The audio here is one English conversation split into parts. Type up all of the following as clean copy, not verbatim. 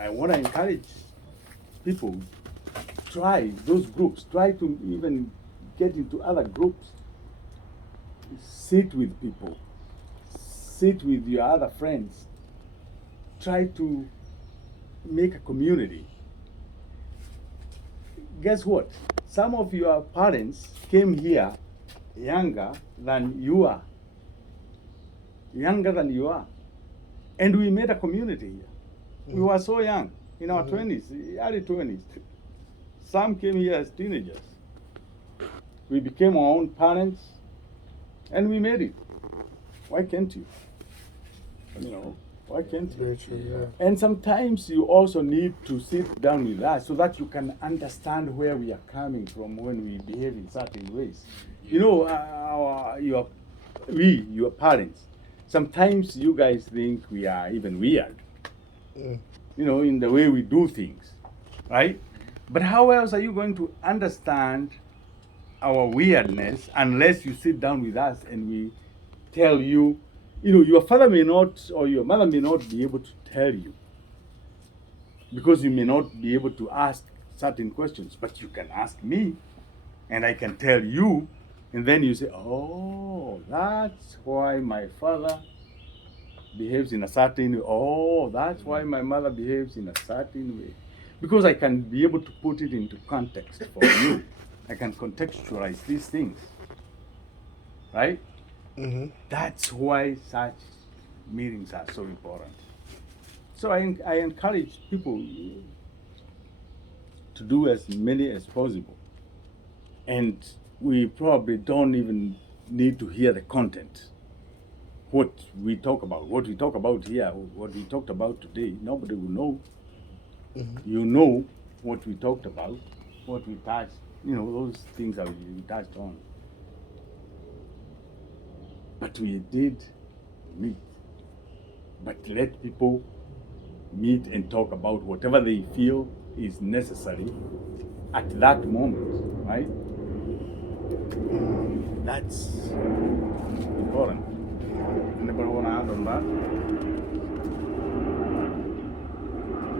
I want to encourage people, try those groups, try to even get into other groups, sit with people, sit with your other friends, try to make a community. Guess what? Some of your parents came here younger than you are, younger than you are, and we made a community here. We were so young, in our 20s, early 20s. Some came here as teenagers. We became our own parents, and we made it. Why can't you? Why can't you? Very true, yeah. And sometimes you also need to sit down with us so that you can understand where we are coming from when we behave in certain ways. Your parents, sometimes you guys think we are even weird, in the way we do things, right? But how else are you going to understand our weirdness unless you sit down with us and we tell you, your father may not or your mother may not be able to tell you because you may not be able to ask certain questions, but you can ask me and I can tell you, and then you say, oh, that's why my father behaves in a certain way. Oh, that's why my mother behaves in a certain way. Because I can be able to put it into context for you. I can contextualize these things. Right? That's why such meetings are so important. So I encourage people to do as many as possible. And we probably don't even need to hear the content. What we talk about here, what we talked about today, nobody will know. You know what we talked about, what we touched, those things that we touched on. But we did meet. But let people meet and talk about whatever they feel is necessary at that moment, right? That's important. Anybody want to add on that?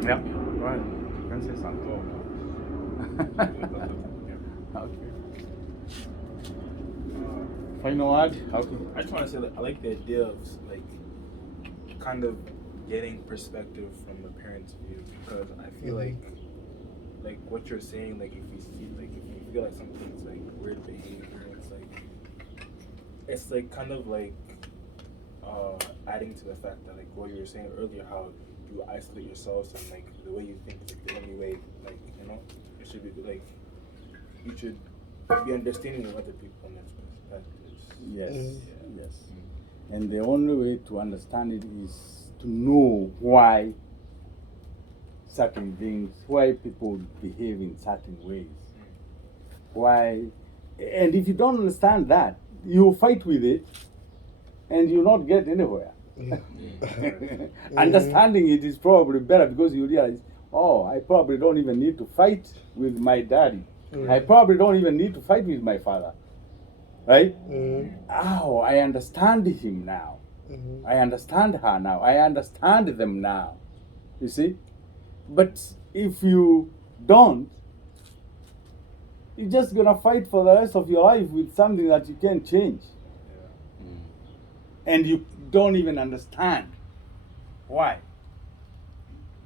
Yeah, right. You can say something. Okay. Final word? Okay. I just want to say that I like the idea of like kind of getting perspective from the parents' view, because I feel like what you're saying, like if you feel like something's like weird behavior, it's like kind of like adding to the fact that like what you were saying earlier, how you isolate yourselves and like the way you think is like the only way, like it should be like you should be understanding of other people and their perspectives. Yes, yes. And the only way to understand it is to know why certain things, why people behave in certain ways. Why, and if you don't understand that, you fight with it and you not get anywhere. Understanding it is probably better because you realize, oh, I probably don't even need to fight with my daddy. I probably don't even need to fight with my father. Right? Oh, I understand him now. I understand her now. I understand them now. You see? But if you don't, you're just gonna fight for the rest of your life with something that you can't change. And you don't even understand why.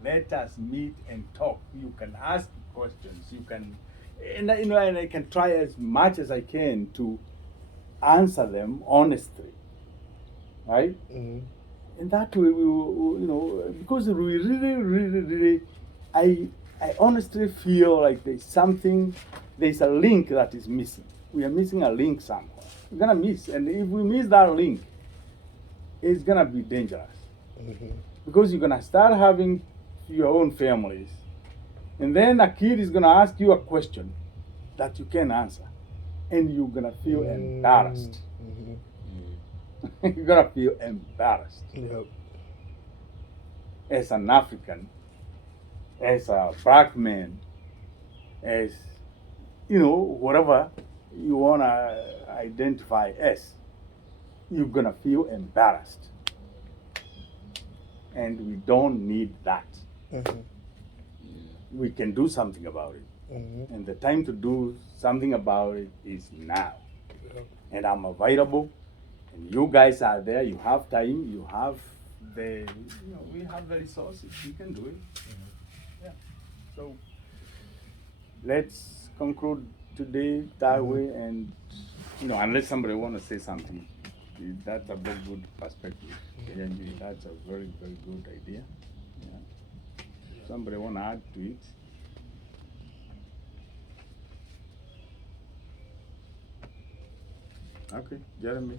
Let us meet and talk. You can ask questions. You can, and I can try as much as I can to answer them honestly, right? And that way we will, because we really, I honestly feel like there's a link that is missing. We are missing a link somewhere. We're gonna miss, and if we miss that link, it's gonna be dangerous. Because you're gonna start having your own families, and then a kid is gonna ask you a question that you can't answer, and you're gonna feel embarrassed. You're gonna feel embarrassed. Yep. As an African, as a black man, as whatever you wanna identify as, you're gonna feel embarrassed. and we don't need that. Mm-hmm. We can do something about it. Mm-hmm. And the time to do something about it is now. Yeah. And I'm available, and you guys are there, you have time, you have we have the resources, we can do it. Yeah. So let's conclude today that way, and unless somebody want to say something, that's a very good perspective. Yeah, that's a very, very good idea. Yeah. Somebody want to add to it? Okay, Jeremy.